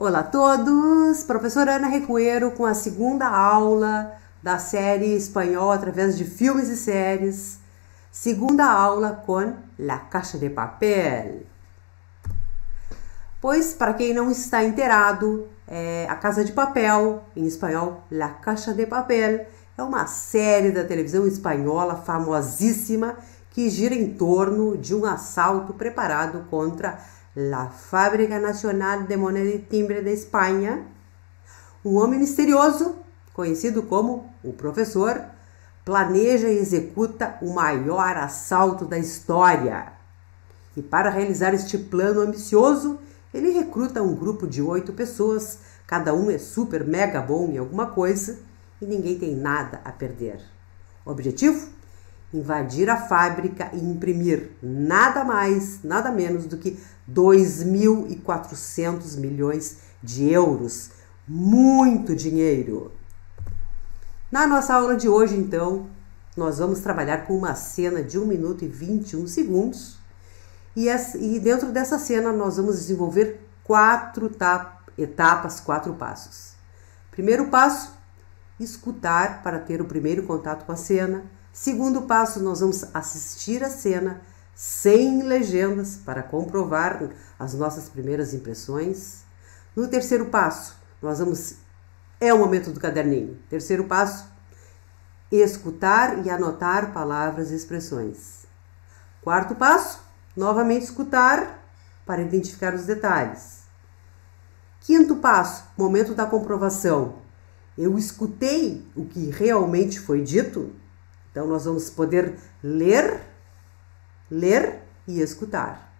Olá a todos! Professora Ana Recuero com a segunda aula da série Espanhol através de filmes e séries. Segunda aula com La Casa de Papel. Pois, para quem não está inteirado, A Casa de Papel, em espanhol, La Casa de Papel, é uma série da televisão espanhola famosíssima que gira em torno de um assalto preparado contra a Fábrica Nacional de Moneda e Timbre de Espanha. Um homem misterioso, conhecido como o Professor, planeja e executa o maior assalto da história. E para realizar este plano ambicioso, ele recruta um grupo de 8 pessoas, cada um é super mega bom em alguma coisa e ninguém tem nada a perder. O objetivo? Invadir a fábrica e imprimir nada mais, nada menos do que 2.400 milhões de euros. Muito dinheiro! Na nossa aula de hoje, então, nós vamos trabalhar com uma cena de 1 minuto e 21 segundos. E dentro dessa cena nós vamos desenvolver 4 etapas, 4 passos. Primeiro passo, escutar para ter o primeiro contato com a cena. Segundo passo, nós vamos assistir a cena sem legendas para comprovar as nossas primeiras impressões. No terceiro passo, é o momento do caderninho. Terceiro passo, escutar e anotar palavras e expressões. Quarto passo, novamente escutar para identificar os detalhes. Quinto passo, momento da comprovação. Eu escutei o que realmente foi dito? Então, nós vamos poder ler e escutar.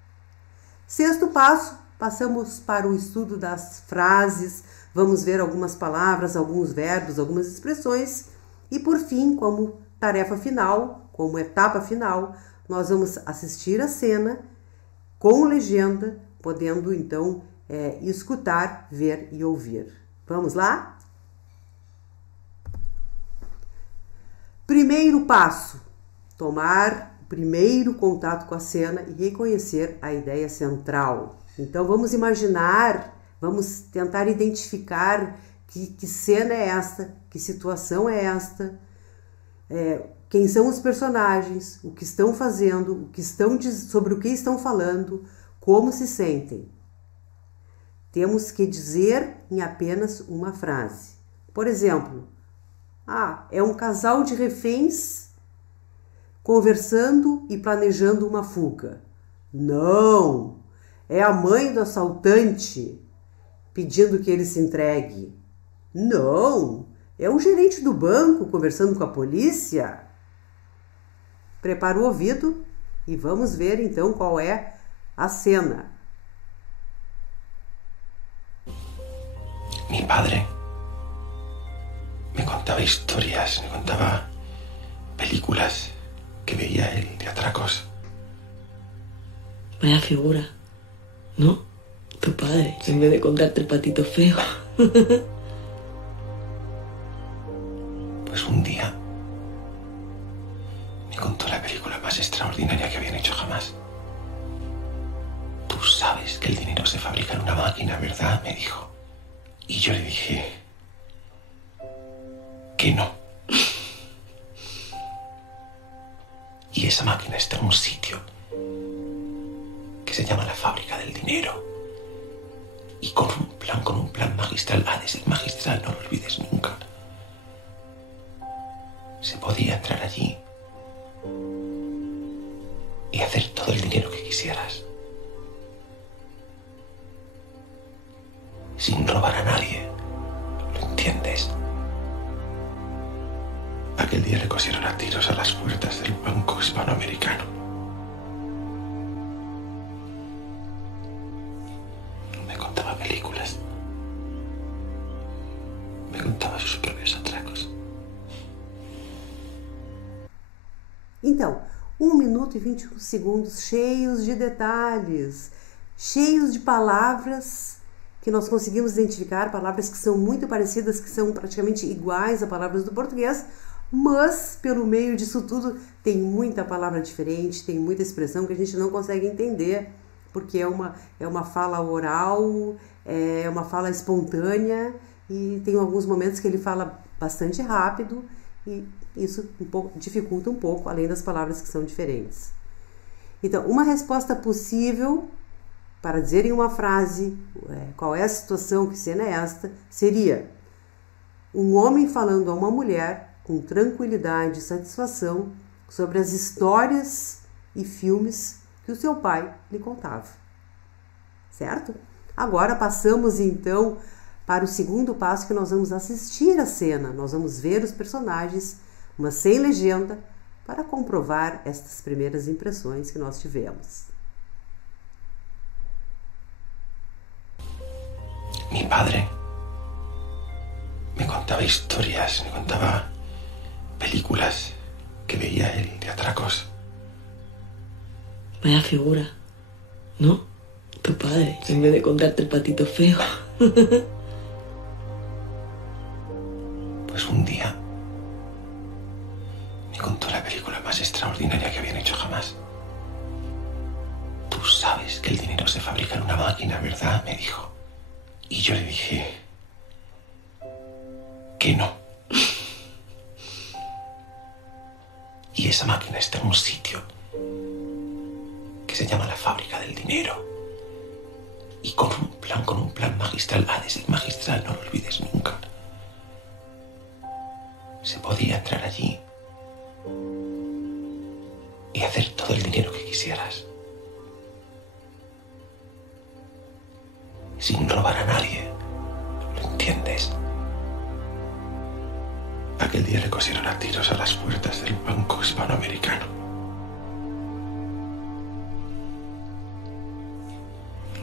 Sexto passo, passamos para o estudo das frases, vamos ver algumas palavras, alguns verbos, algumas expressões. E, por fim, como tarefa final, como etapa final, nós vamos assistir a cena com legenda, podendo, então, escutar, ver e ouvir. Vamos lá? Primeiro passo, tomar o primeiro contato com a cena e reconhecer a ideia central. Então vamos imaginar, vamos tentar identificar que cena é esta, que situação é esta, quem são os personagens, o que estão fazendo, sobre o que estão falando, como se sentem. Temos que dizer em apenas uma frase. Por exemplo, é um casal de reféns conversando e planejando uma fuga. Não, é a mãe do assaltante pedindo que ele se entregue. Não, é um gerente do banco conversando com a polícia. Prepara o ouvido e vamos ver então qual é a cena. Mi padre me contaba historias, me contaba películas que veía él de atracos. Vaya figura, ¿no? Tu padre, en vez de contarte el patito feo. Pues un día me contó la película más extraordinaria que habían hecho jamás. Tú sabes que el dinero se fabrica en una máquina, ¿verdad? Me dijo. Y yo le dije que no. Y esa máquina está en un sitio que se llama la fábrica del dinero. Y con un plan magistral, ha de ser magistral, no lo olvides nunca. Se podía entrar allí y hacer todo el dinero que quisieras. Sin robar a nadie, ¿lo entiendes? Aquel día le cosieron a tiros a las puertas del Banco Hispanoamericano. Me contaba películas. Me contaba sus propios atracos. Então, 1 minuto e 21 segundos cheios de detalhes, cheios de palavras que nós conseguimos identificar, palavras que são muito parecidas, que são praticamente iguais a palavras do português, mas pelo meio disso tudo tem muita palavra diferente, tem muita expressão que a gente não consegue entender, porque é uma fala oral, é uma fala espontânea e tem alguns momentos que ele fala bastante rápido e isso dificulta um pouco, além das palavras que são diferentes. Então, uma resposta possível para dizer em uma frase qual é a situação, que cena é esta, seria um homem falando a uma mulher com tranquilidade e satisfação sobre as histórias e filmes que o seu pai lhe contava. Certo? Agora passamos então para o segundo passo, que nós vamos assistir a cena. Nós vamos ver os personagens, mas sem legenda, para comprovar estas primeiras impressões que nós tivemos. Mi padre me contaba historias, me contaba películas que veía él de atracos. Vaya figura, ¿no? Tu padre, en vez de contarte el patito feo. Pues un día me contó la película más extraordinaria que habían hecho jamás. Tú sabes que el dinero se fabrica en una máquina, ¿verdad? Me dijo. Y yo le dije que no. Y esa máquina está en un sitio que se llama la fábrica del dinero. Y con un plan magistral, ha de ser magistral, no lo olvides nunca. Se podía entrar allí y hacer todo el dinero que quisieras. Sin robar a nadie, ¿lo entiendes? Aquel día le cosieron a tiros a las puertas del Banco Hispanoamericano.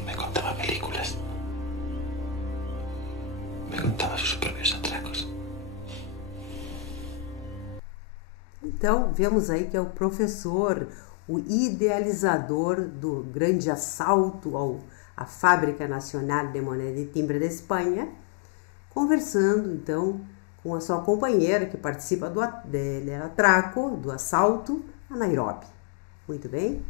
Me contaba películas. Me contaba sus propios atracos. Então, vemos aí que é o professor, o idealizador do grande assalto à Fábrica Nacional de Moneda e Timbre da Espanha, conversando, então, com a sua companheira que participa do atraco, do assalto a Nairobi. Muito bem?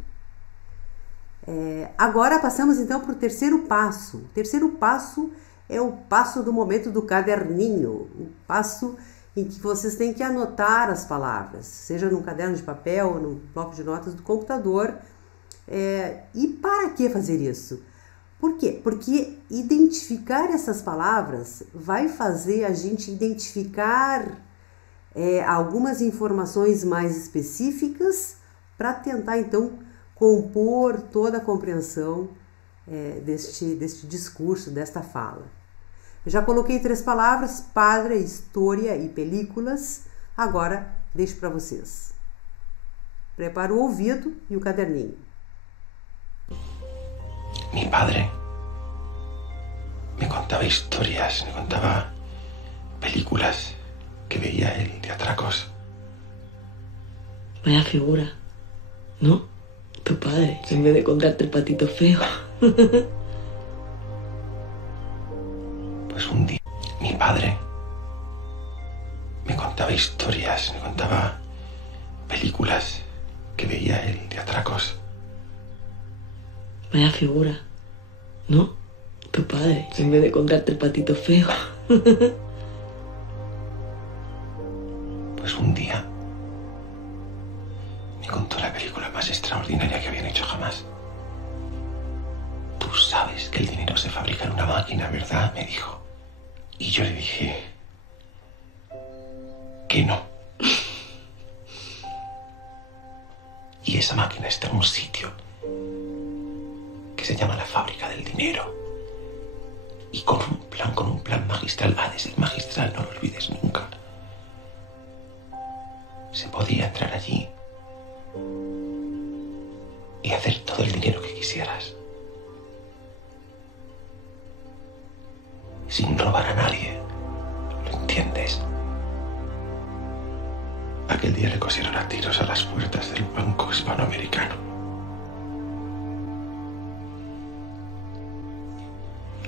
Agora passamos, então, para o terceiro passo. O terceiro passo é o passo do momento do caderninho, o passo em que vocês têm que anotar as palavras, seja num caderno de papel ou no bloco de notas do computador. E para que fazer isso? Por quê? Porque identificar essas palavras vai fazer a gente identificar algumas informações mais específicas para tentar, então, compor toda a compreensão deste discurso, desta fala. Eu já coloquei 3 palavras: padre, história e películas. Agora deixo para vocês. Prepara o ouvido e o caderninho. Mi padre me contaba historias, me contaba películas que veía él de atracos. Vaya figura, ¿no? Tu padre, en vez de contarte el patito feo. Pues un día mi padre me contaba historias, me contaba películas que veía él de atracos. Vaya figura, ¿no? Tu padre, en vez de contarte el patito feo. Pues un día me contó la película más extraordinaria que habían hecho jamás. Tú sabes que el dinero se fabrica en una máquina, ¿verdad? Me dijo. Y yo le dije que no. Y esa máquina está en un sitio que se llama la fábrica del dinero. Y con un plan magistral, ha de ser magistral, no lo olvides nunca. Se podía entrar allí y hacer todo el dinero que quisieras. Sin robar a nadie, ¿lo entiendes? Aquel día le cosieron a tiros a las puertas del Banco Hispanoamericano.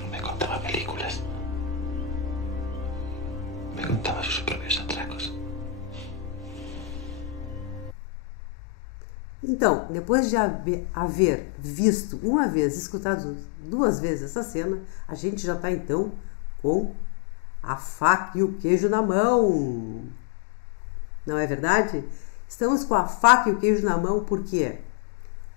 Me contaba películas. Me contaba sus propios atracos. Então, depois de haver visto uma vez, escutado 2 vezes essa cena, a gente já está então com a faca e o queijo na mão. Não é verdade? Estamos com a faca e o queijo na mão, por quê?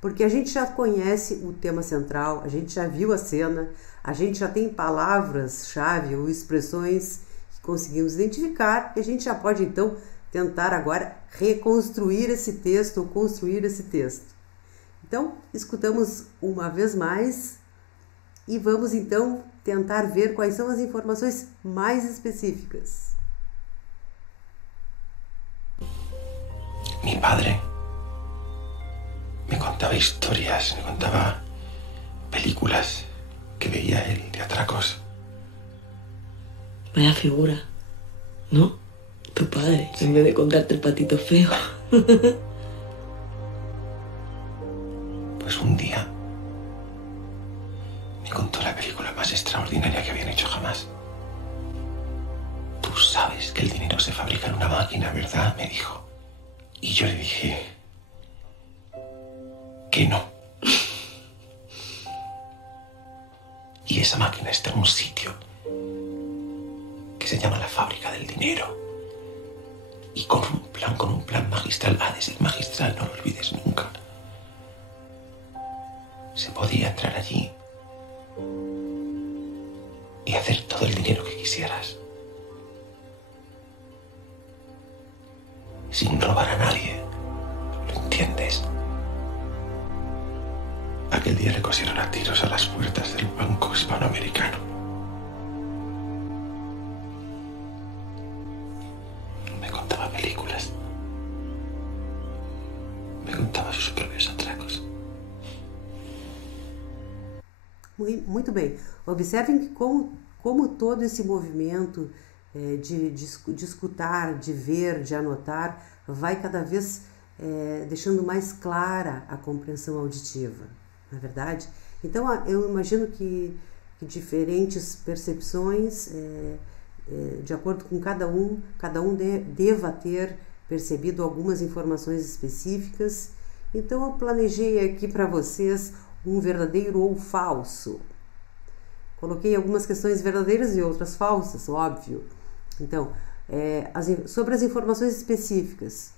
Porque a gente já conhece o tema central, a gente já viu a cena, a gente já tem palavras-chave ou expressões que conseguimos identificar e a gente já pode então tentar agora reconstruir esse texto ou construir esse texto. Então, escutamos uma vez mais e vamos então tentar ver quais são as informações mais específicas. Mi padre me contaba historias, me contaba películas que veía él de atracos. Vaya figura, ¿no? Tu padre, en vez de contarte el patito feo. Pues un día me contó la película más extraordinaria que habían hecho jamás. Tú sabes que el dinero se fabrica en una máquina, ¿verdad? Me dijo. Y yo le dije que no. Y esa máquina está en un sitio que se llama la fábrica del dinero. Y con un plan magistral, ha de ser magistral, no lo olvides nunca. Se podía entrar allí y hacer todo el dinero que quisieras. Sin robar a nadie, ¿lo entiendes? Aquel día le cosieron a tiros a las puertas del Banco Hispanoamericano. Me contaba películas. Me contaba sus propios atracos. Muito bem. Observem que como todo esse movimento de escutar, de ver, de anotar, vai cada vez deixando mais clara a compreensão auditiva, não é verdade? Então, eu imagino que diferentes percepções, de acordo com cada um deva ter percebido algumas informações específicas. Então, eu planejei aqui para vocês um verdadeiro ou falso. Coloquei algumas questões verdadeiras e outras falsas, óbvio. Então, sobre as informações específicas.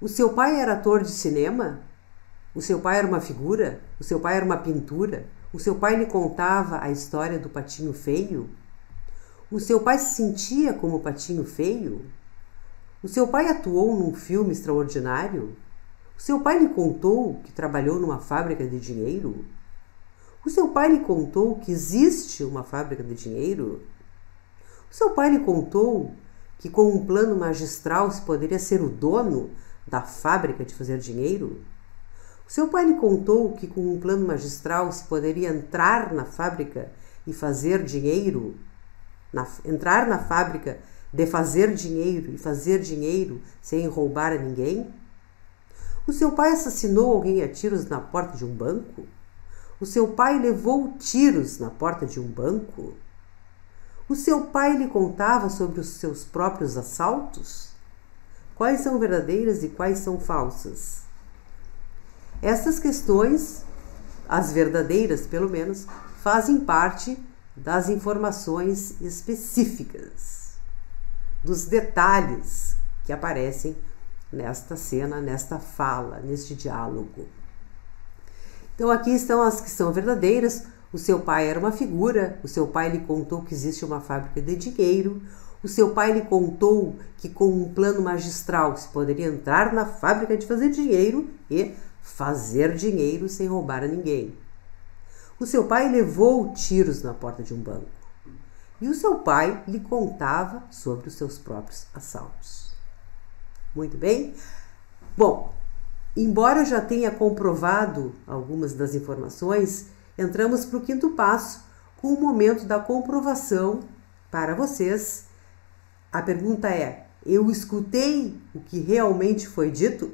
O seu pai era ator de cinema? O seu pai era uma figura? O seu pai era uma pintura? O seu pai lhe contava a história do patinho feio? O seu pai se sentia como o patinho feio? O seu pai atuou num filme extraordinário? O seu pai lhe contou que trabalhou numa fábrica de dinheiro? O seu pai lhe contou que existe uma fábrica de dinheiro? O seu pai lhe contou que com um plano magistral se poderia ser o dono da fábrica de fazer dinheiro? O seu pai lhe contou que com um plano magistral se poderia entrar na fábrica e fazer dinheiro? Entrar na fábrica de fazer dinheiro e fazer dinheiro sem roubar a ninguém? O seu pai assassinou alguém a tiros na porta de um banco? O seu pai levou tiros na porta de um banco? O seu pai lhe contava sobre os seus próprios assaltos? Quais são verdadeiras e quais são falsas? Essas questões, as verdadeiras pelo menos, fazem parte das informações específicas, dos detalhes que aparecem nesta cena, nesta fala, neste diálogo. Então aqui estão as que são verdadeiras. O seu pai era uma figura, o seu pai lhe contou que existe uma fábrica de dinheiro, o seu pai lhe contou que com um plano magistral se poderia entrar na fábrica de fazer dinheiro e fazer dinheiro sem roubar a ninguém. O seu pai levou tiros na porta de um banco. E o seu pai lhe contava sobre os seus próprios assaltos. Muito bem? Bom, embora eu já tenha comprovado algumas das informações, entramos para o 5º passo, com o momento da comprovação para vocês. A pergunta é: eu escutei o que realmente foi dito?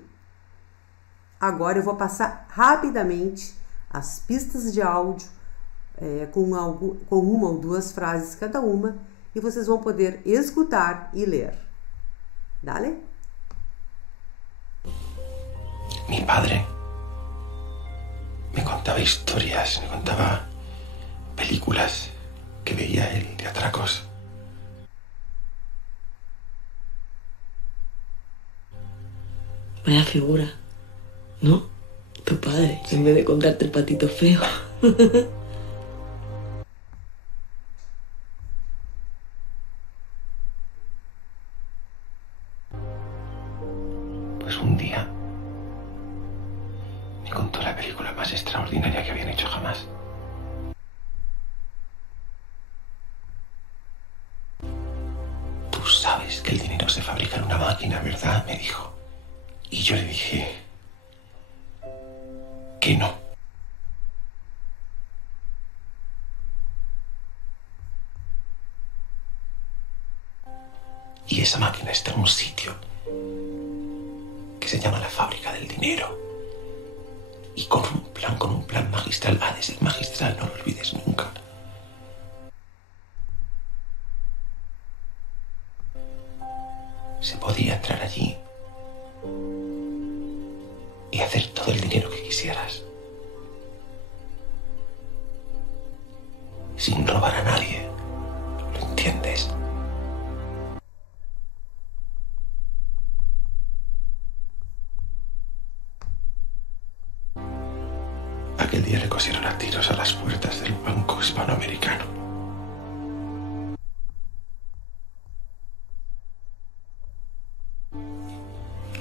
Agora eu vou passar rapidamente as pistas de áudio com uma ou 2 frases cada uma e vocês vão poder escutar e ler. Dale? Mi padre me contaba historias, me contaba películas que veía él de atracos. Vaya figura, ¿no? Tu padre, en vez de contarte el patito feo. Pues un día me contó la película más extraordinaria que habían hecho jamás. Tú sabes que el dinero se fabrica en una máquina, ¿verdad? Me dijo. Y yo le dije que no. Y esa máquina está en un sitio que se llama la fábrica del dinero. Y con un plan magistral, ha de ser magistral, no lo olvides nunca. Se podía entrar allí y hacer todo el dinero que quisieras, sin robar a nadie, ¿lo entiendes? Aquel día le cosieron a tiros a las puertas del Banco Hispanoamericano.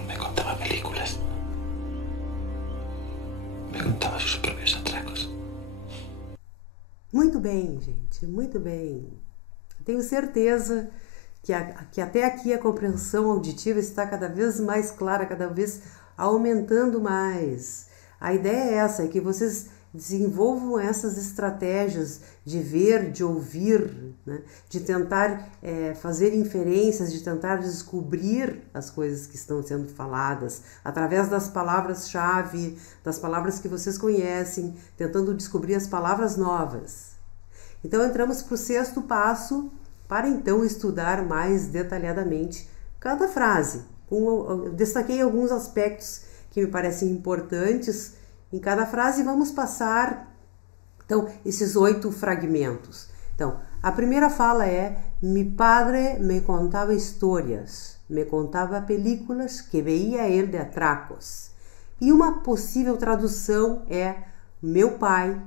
Me contaba películas. Me contava os próprios atracos. Muito bem, gente, muito bem. Tenho certeza que até aqui a compreensão auditiva está cada vez mais clara, cada vez aumentando mais. A ideia é essa, é que vocês desenvolvam essas estratégias de ver, de ouvir, né? De tentar fazer inferências, de tentar descobrir as coisas que estão sendo faladas através das palavras-chave, das palavras que vocês conhecem, tentando descobrir as palavras novas. Então entramos para o 6º passo para então estudar mais detalhadamente cada frase. Eu destaquei alguns aspectos que me parecem importantes em cada frase e vamos passar, então, esses 8 fragmentos. Então, a primeira fala é: mi padre me contava histórias, me contava películas que veía ele de atracos. E uma possível tradução é: meu pai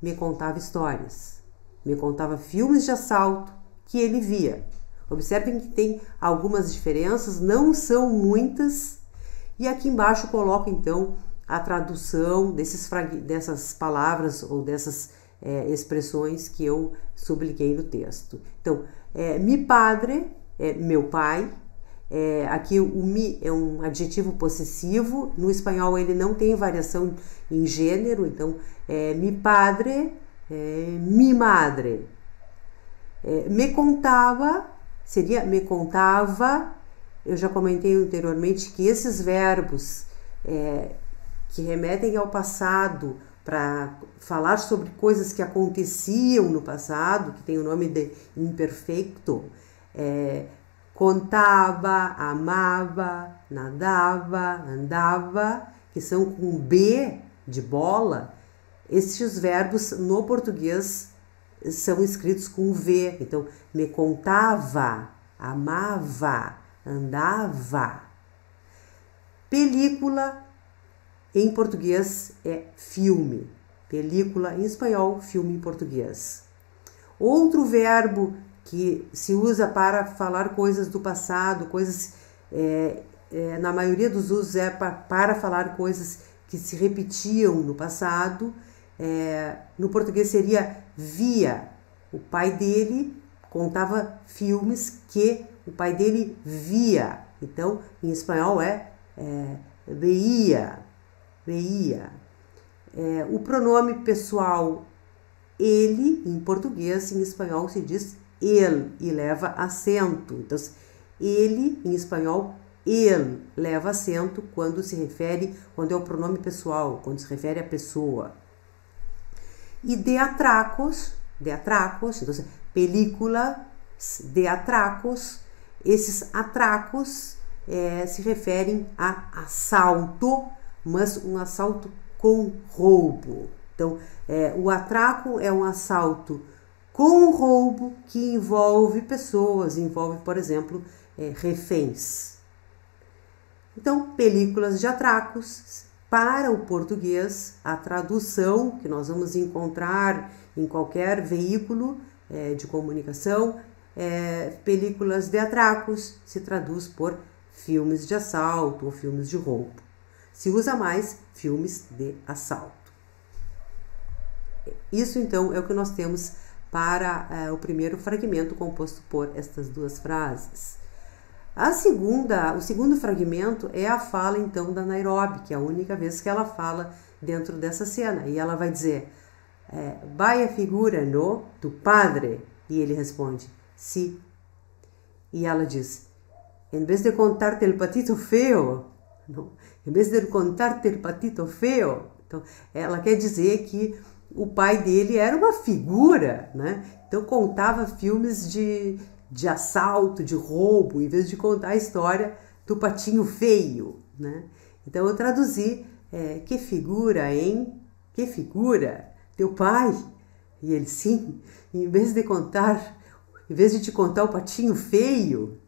me contava histórias, me contava filmes de assalto que ele via. Observem que tem algumas diferenças, não são muitas. E aqui embaixo coloco então a tradução dessas palavras ou dessas expressões que eu sublinhei no texto. Então, mi padre é meu pai. Aqui o mi é um adjetivo possessivo. No espanhol ele não tem variação em gênero. Então, mi padre, mi madre. Me contava, seria me contava. Eu já comentei anteriormente que esses verbos que remetem ao passado para falar sobre coisas que aconteciam no passado, que tem o nome de imperfeito, contava, amava, nadava, andava, que são com B de bola. Estes verbos no português são escritos com V. Então, me contava, amava, andava. Película em português é filme. Película em espanhol, filme em português. Outro verbo que se usa para falar coisas do passado, coisas, na maioria dos usos é para falar coisas que se repetiam no passado. No português seria via. O pai dele contava filmes que o pai dele via. Então, em espanhol veía. O pronome pessoal ele, em português, em espanhol se diz ele e leva acento. Então, ele, em espanhol, ele leva acento quando é o pronome pessoal, quando se refere à pessoa. E de atracos, então, película de atracos. Esses atracos se referem a assalto, mas um assalto com roubo. Então, o atraco é um assalto com roubo que envolve pessoas, envolve, por exemplo, reféns. Então, películas de atracos, para o português, a tradução que nós vamos encontrar em qualquer veículo de comunicação, películas de atracos, se traduz por filmes de assalto ou filmes de roubo. Se usa mais filmes de assalto. Isso, então, é o que nós temos para o primeiro fragmento composto por estas duas frases. O segundo fragmento é a fala, então, da Nairobi, que é a única vez que ela fala dentro dessa cena. E ela vai dizer, vaya figura, no, tu padre? E ele responde, sí. E ela diz, em vez de contarte el patito feo, não, em vez de contarte el patito feo. Então, ela quer dizer que o pai dele era uma figura, né? Então, contava filmes de assalto, de roubo, em vez de contar a história do patinho feio, né? Então, eu traduzi, que figura, hein? Que figura? Teu pai? E ele, sim, em vez de te contar o patinho feio.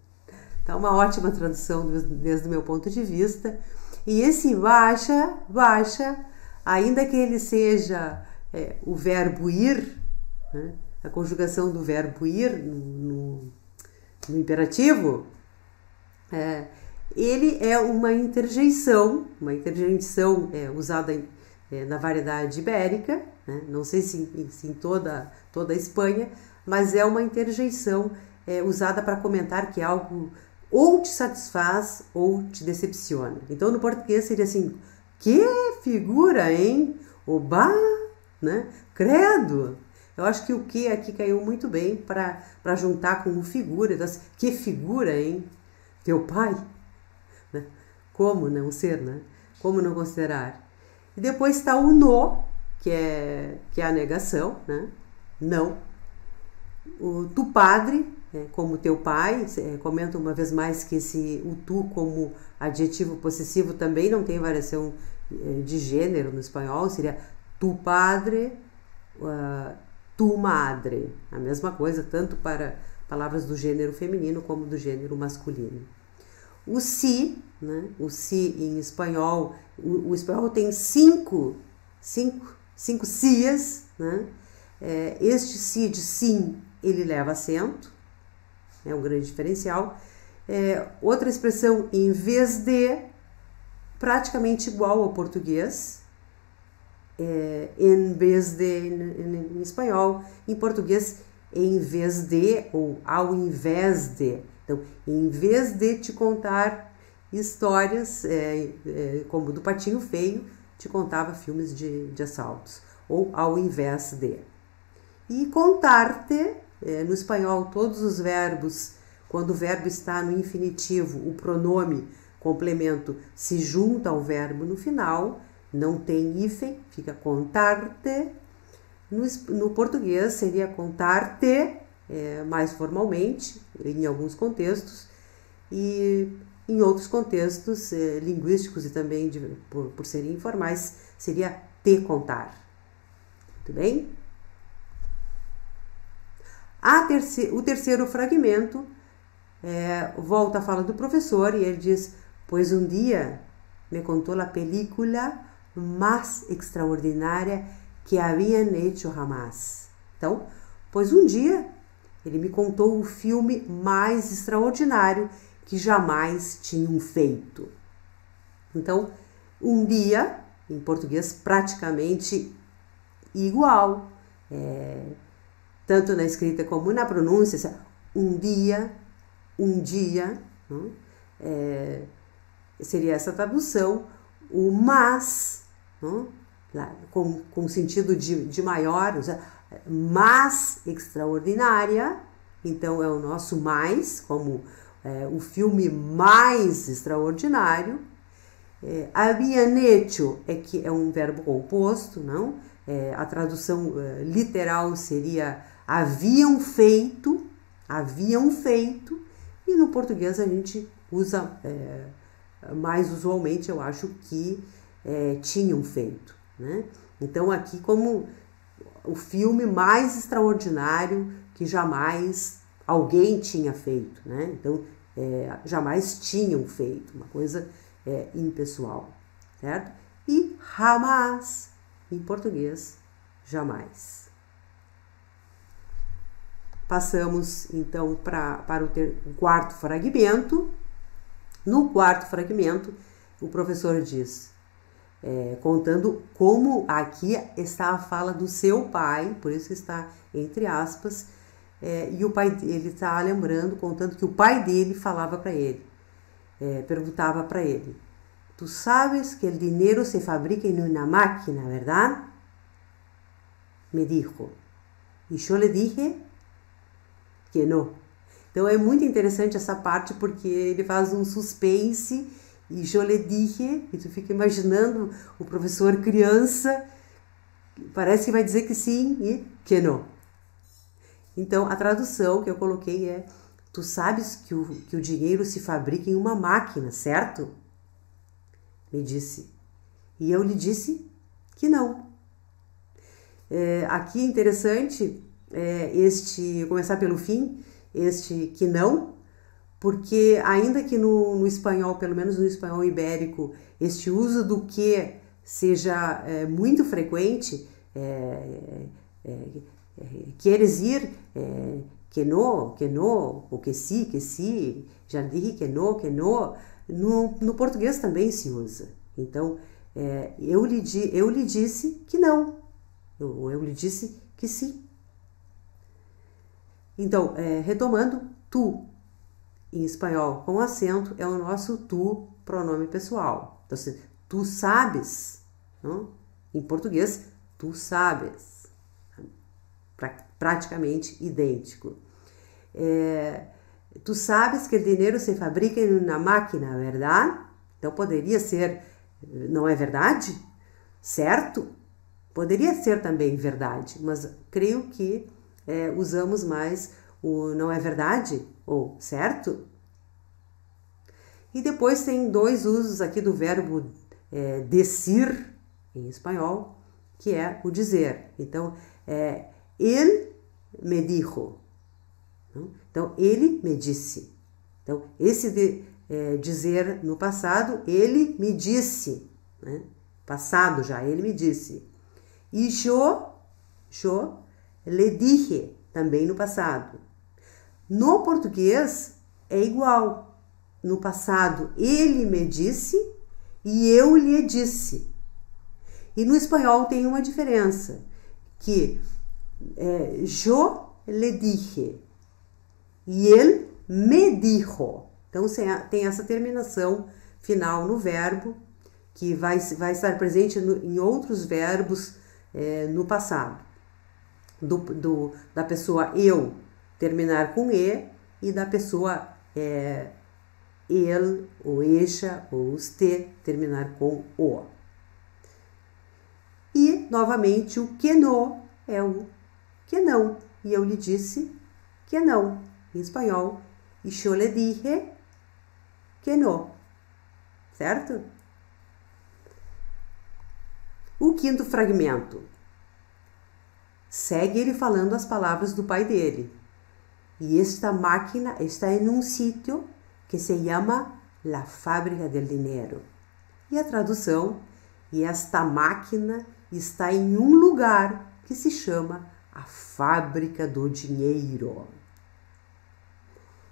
Tá uma ótima tradução desde o meu ponto de vista. E esse baixa, ainda que ele seja o verbo ir, né? A conjugação do verbo ir no imperativo, ele é uma interjeição usada na variedade ibérica, né? Não sei se em toda a Espanha, mas é uma interjeição usada para comentar que algo ou te satisfaz ou te decepciona. Então, no português seria assim, que figura, hein? Oba, né? Credo! Eu acho que o que aqui caiu muito bem para juntar com o figura. Então, que figura, hein? Teu pai? Né? Como não ser, né? Como não considerar? E depois está o no, que é a negação, né? Não. O tu padre, como teu pai, comenta uma vez mais que o tu como adjetivo possessivo também não tem variação de gênero no espanhol, seria tu padre, tu madre, a mesma coisa, tanto para palavras do gênero feminino como do gênero masculino. O si, né? O si em espanhol, o espanhol tem cinco sias, né? Este si de sim, ele leva acento, é um grande diferencial. Outra expressão, em vez de, praticamente igual ao português, em vez de em espanhol, em português, em vez de ou ao invés de. Então, em vez de te contar histórias como do patinho feio, te contava filmes de assaltos, ou ao invés de. E contar-te, no espanhol, todos os verbos, quando o verbo está no infinitivo, o pronome complemento se junta ao verbo no final, não tem hífen, fica contar-te. No português seria contar-te, mais formalmente, em alguns contextos, e em outros contextos linguísticos e também por serem informais, seria te contar. Muito bem? O terceiro fragmento volta à fala do professor e ele diz, pois um dia me contou a película mais extraordinária que habían hecho jamás. Então, pois um dia ele me contou o filme mais extraordinário que jamais tinham feito. Então, um dia, em português, praticamente igual, tanto na escrita como na pronúncia, um dia, seria essa tradução, o mas, com sentido de maior, mas extraordinária, então é o nosso mais, como o filme mais extraordinário. Habían hecho que é um verbo composto, não? A tradução literal seria haviam feito, e no português a gente usa mais usualmente, eu acho que tinham feito, né? Então aqui como o filme mais extraordinário que jamais alguém tinha feito, né? Então jamais tinham feito, uma coisa impessoal, certo? E jamás, em português, jamais. Passamos então para o quarto fragmento. No quarto fragmento, o professor diz, contando como aqui está a fala do seu pai, por isso está entre aspas, e o pai ele está lembrando, contando que o pai dele falava para ele, perguntava para ele: "Tu sabes que o dinheiro se fabrica em uma máquina, verdade?" Me dijo. E eu lhe dije que não. Então é muito interessante essa parte porque ele faz um suspense e eu lhe dije, e tu fica imaginando o professor criança, parece que vai dizer que sim e que não. Então a tradução que eu coloquei é: tu sabes que o dinheiro se fabrica em uma máquina, certo? Me disse. E eu lhe disse que não. Aqui é interessante começar pelo fim, este que não, porque ainda que no espanhol, pelo menos no espanhol ibérico, este uso do que seja muito frequente, queres ir, que não, ou que sim, já disse que não, no português também se usa. Então, eu lhe disse que não, eu lhe disse que sim. Então, retomando, tu, em espanhol com acento, é o nosso tu, pronome pessoal. Então, tu sabes, não? Em português, tu sabes. Praticamente idêntico. Tu sabes que o dinheiro se fabrica em uma máquina, verdade? Então, poderia ser, não é verdade? Certo? Poderia ser também verdade, mas creio que usamos mais o não é verdade ou certo. E depois tem dois usos aqui do verbo decir, em espanhol, que é o dizer. Então, ele me dijo. Então, ele me disse. Então, esse dizer no passado, ele me disse. Né? Passado já, ele me disse. E eu le dije, também no passado. No português é igual. No passado, ele me disse e eu lhe disse. E no espanhol tem uma diferença, que eu le dije e ele me dijo. Então, tem essa terminação final no verbo, que vai estar presente em outros verbos no passado. Da pessoa eu terminar com e da pessoa ele, ou ella, ou usted terminar com o. E, novamente, o que no é o que não. E eu lhe disse que não, em espanhol. E eu le dije que no. Certo? O quinto fragmento. Segue ele falando as palavras do pai dele. E esta máquina está em um sítio que se chama La Fábrica del Dinero. E a tradução: e esta máquina está em um lugar que se chama a Fábrica do Dinheiro.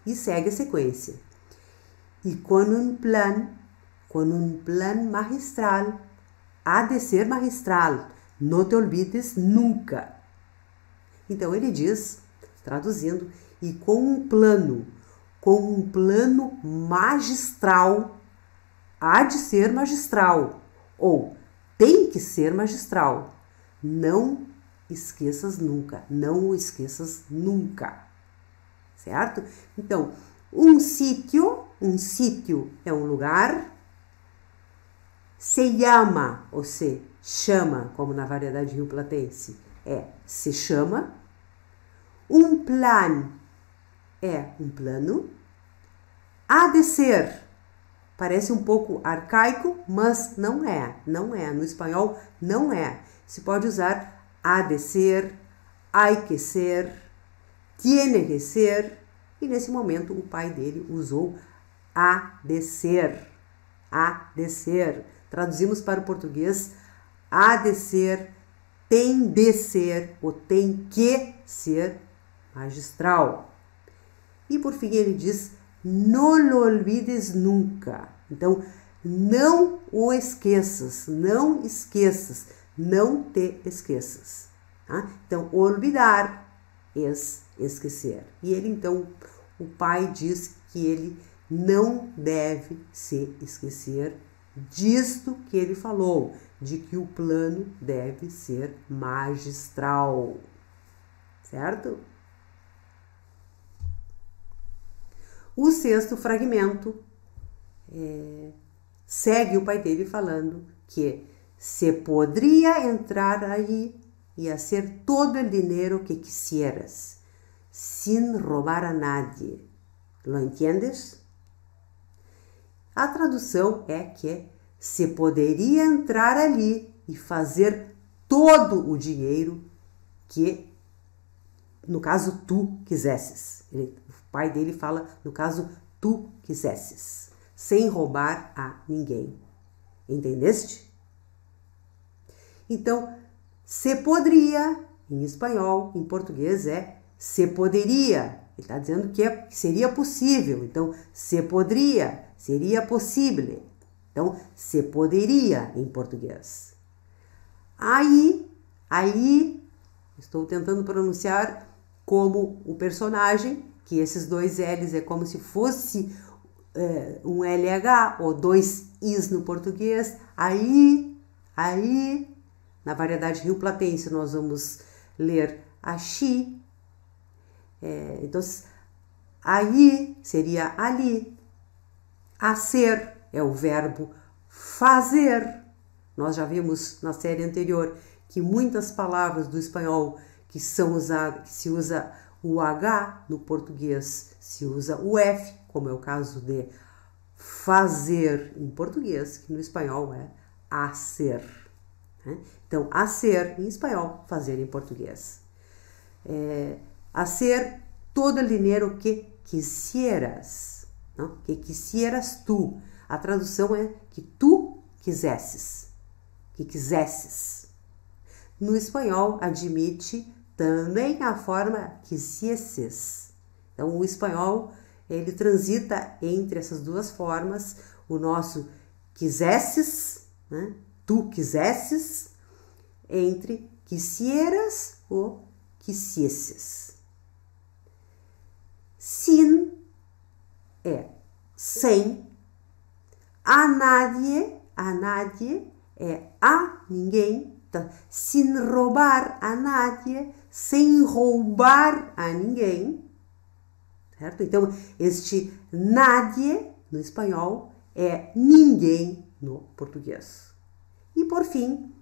E segue a sequência. E com um plan magistral, há de ser magistral, não te olvides nunca. Então ele diz, traduzindo, e com um plano magistral, há de ser magistral, ou tem que ser magistral. Não esqueças nunca, não o esqueças nunca, certo? Então, um sítio é um lugar, se llama, ou se chama, como na variedade rioplatense, se chama. Um plan é um plano. há de ser. Parece um pouco arcaico, mas não é. Não é. No espanhol, não é. Se pode usar há de ser, hay que ser, tiene que ser. E nesse momento o pai dele usou há de ser. Há de ser. Traduzimos para o português, há de ser, tem de ser ou tem que ser magistral. E por fim ele diz, no lo olvides nunca. Então, não o esqueças, não esqueças, não te esqueças. Tá? Então, olvidar é esquecer. E ele então, o pai diz que ele não deve se esquecer disto que ele falou, de que o plano deve ser magistral. Certo? O sexto fragmento segue o pai dele falando que se podría entrar allí y hacer todo el dinero que quisieras, sin robar a nadie. ¿Lo entiendes? A tradução é que se poderia entrar ali e fazer todo o dinheiro que, no caso, tu quisesses. O pai dele fala, no caso, tu quisesses, sem roubar a ninguém. Entendeste? Então, se poderia, em espanhol, em português é se poderia. Ele está dizendo que seria possível. Então, se poderia, seria possível. Então, se poderia em português. Aí, estou tentando pronunciar como o personagem, que esses dois L's é como se fosse um LH ou dois Is no português. Aí, na variedade rio-platense nós vamos ler axi. Então, aí seria ali. Hacer é o verbo fazer. Nós já vimos na série anterior que muitas palavras do espanhol que se usa o H, no português se usa o F, como é o caso de fazer em português, que no espanhol é hacer. Então, hacer em espanhol, fazer em português. Hacer todo o dinheiro que quisieras, não? Que quisieras tu. A tradução é que tu quisesses, que quisesses. No espanhol, admite também a forma quisieses. Então, o espanhol, ele transita entre essas duas formas. O nosso quisesses, né? Tu quisesses, entre quisieras ou quisiesses. Sin é sem. A nadie é a ninguém. Então, sin roubar a nadie, sem roubar a ninguém. Certo? Então, este nadie no espanhol é ninguém no português. E por fim,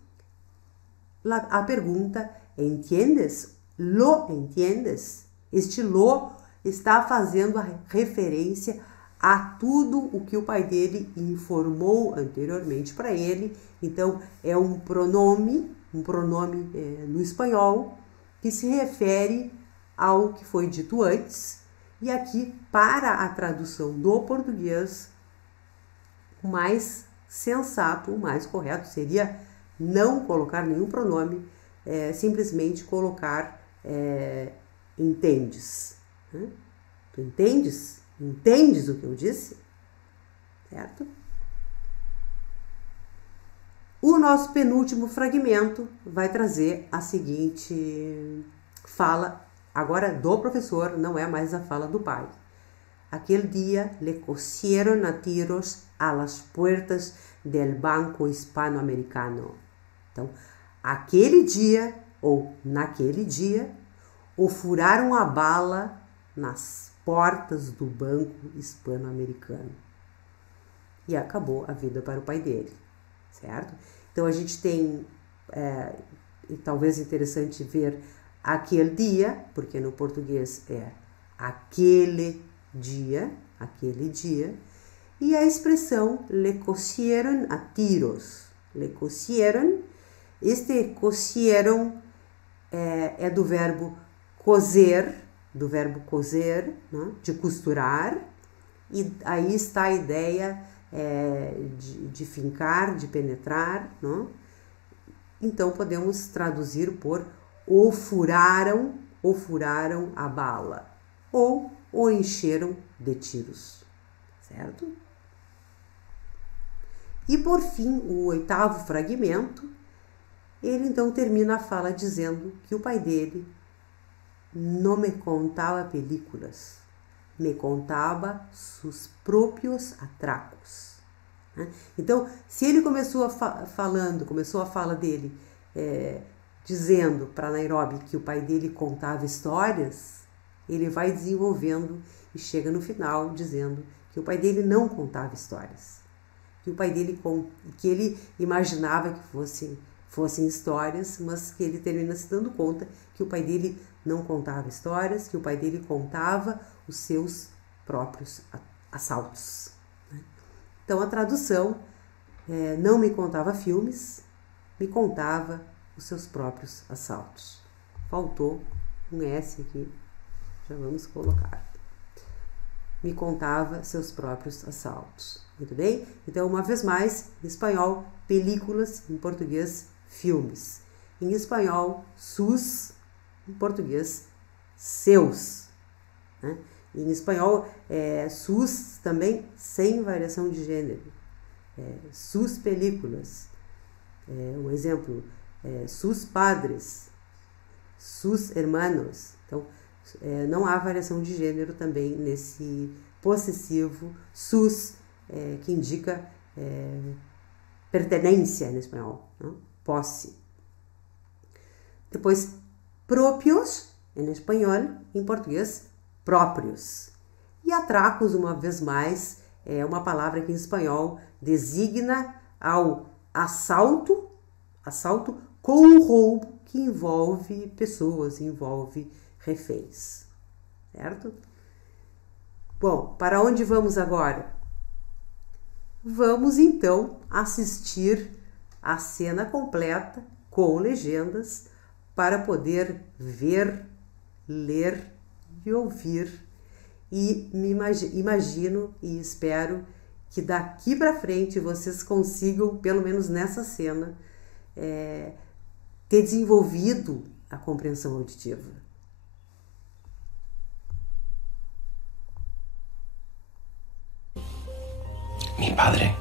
a pergunta, ¿entiendes? ¿Lo entiendes? Este lo está fazendo a referência a tudo o que o pai dele informou anteriormente para ele. Então, é um pronome no espanhol que se refere ao que foi dito antes. E aqui, para a tradução do português, o mais sensato, o mais correto seria não colocar nenhum pronome, simplesmente colocar entendes. Tu entendes? Entendes o que eu disse? Certo? O nosso penúltimo fragmento vai trazer a seguinte fala, agora do professor, não é mais a fala do pai. Aquel día le cosieron a tiros a las puertas del Banco Hispano-Americano. Então, aquele dia, ou naquele dia, o furaram a bala nas portas do Banco Hispano-Americano. E acabou a vida para o pai dele, certo? Então, a gente tem, e talvez interessante ver aquele dia, porque no português é aquele dia, aquele dia, e a expressão le cosieron a tiros. Le cosieron, este cosieron é do verbo coser, né, de costurar, e aí está a ideia de fincar, de penetrar, né? Então podemos traduzir por o furaram a bala, ou o encheram de tiros, certo? E por fim, o 8º fragmento, ele então termina a fala dizendo que o pai dele não me contava películas, me contava seus próprios atracos. Então, se ele começou a fala dele dizendo para Nairobi que o pai dele contava histórias, ele vai desenvolvendo e chega no final dizendo que o pai dele não contava histórias, que o pai dele que ele imaginava que fossem histórias, mas que ele termina se dando conta que o pai dele não contava histórias, que o pai dele contava os seus próprios assaltos. Então a tradução não me contava filmes, me contava os seus próprios assaltos. Faltou um S aqui, já vamos colocar. Me contava seus próprios assaltos. Muito bem? Então, uma vez mais, em espanhol, películas, em português, filmes. Em espanhol, sus, em português, seus. Né? Em espanhol, sus também sem variação de gênero. Sus películas. Um exemplo, sus padres, sus hermanos. Então, não há variação de gênero também nesse possessivo sus, que indica pertenência em espanhol, não? Posse. Depois, propios, em espanhol, em português, próprios. E atracos, uma vez mais, é uma palavra que em espanhol designa ao assalto com um roubo que envolve pessoas, envolve reféns, certo? Bom, para onde vamos agora? Vamos então assistir a cena completa com legendas para poder ver, ler e ouvir. E me imagino e espero que daqui para frente vocês consigam, pelo menos nessa cena, ter desenvolvido a compreensão auditiva. Mi padre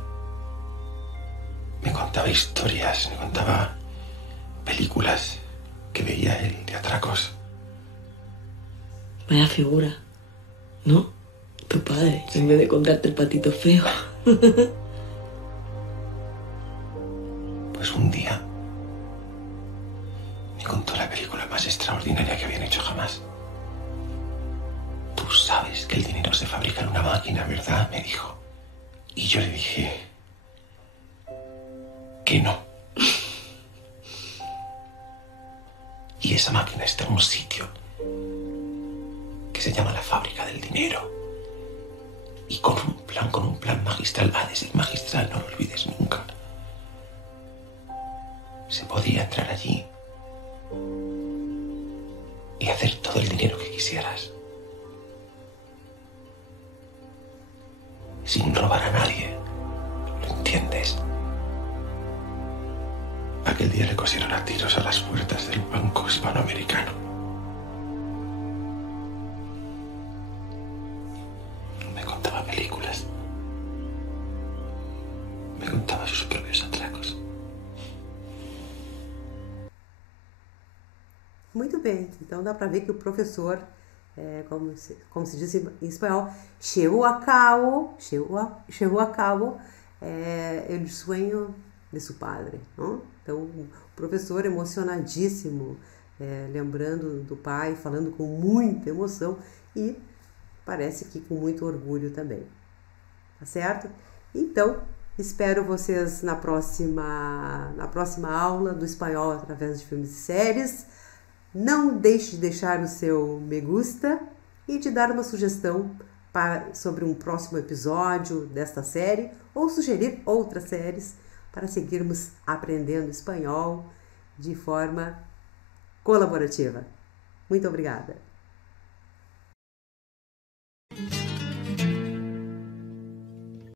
me contaba historias, me contaba películas que veía él de atracos. Vaya figura, ¿no? Tu padre, en vez de contarte el patito feo. Pues un día me contó la película más extraordinaria que habían hecho jamás. Tú sabes que el dinero se fabrica en una máquina, ¿verdad? Me dijo. Y yo le dije que no. Y esa máquina está en un sitio que se llama la fábrica del dinero. Y con un plan magistral, es el magistral, no lo olvides nunca. Se podía entrar allí y hacer todo el dinero que quisieras. Sin robar a nadie. ¿Lo entiendes? Aquel día le cosieron a tiros a las puertas del Banco Hispanoamericano. Me contaba películas. Me contaba sus propios atracos. Muito bem, então dá para ver que o professor, como se diz em espanhol, chegou a cabo el sueño de su padre, não? Então, o professor emocionadíssimo, lembrando do pai, falando com muita emoção e parece que com muito orgulho também, tá certo? Então, espero vocês na próxima aula do espanhol através de filmes e séries. Não deixe de deixar o seu me gusta e de dar uma sugestão sobre um próximo episódio desta série ou sugerir outras séries para seguirmos aprendendo espanhol de forma colaborativa. Muito obrigada!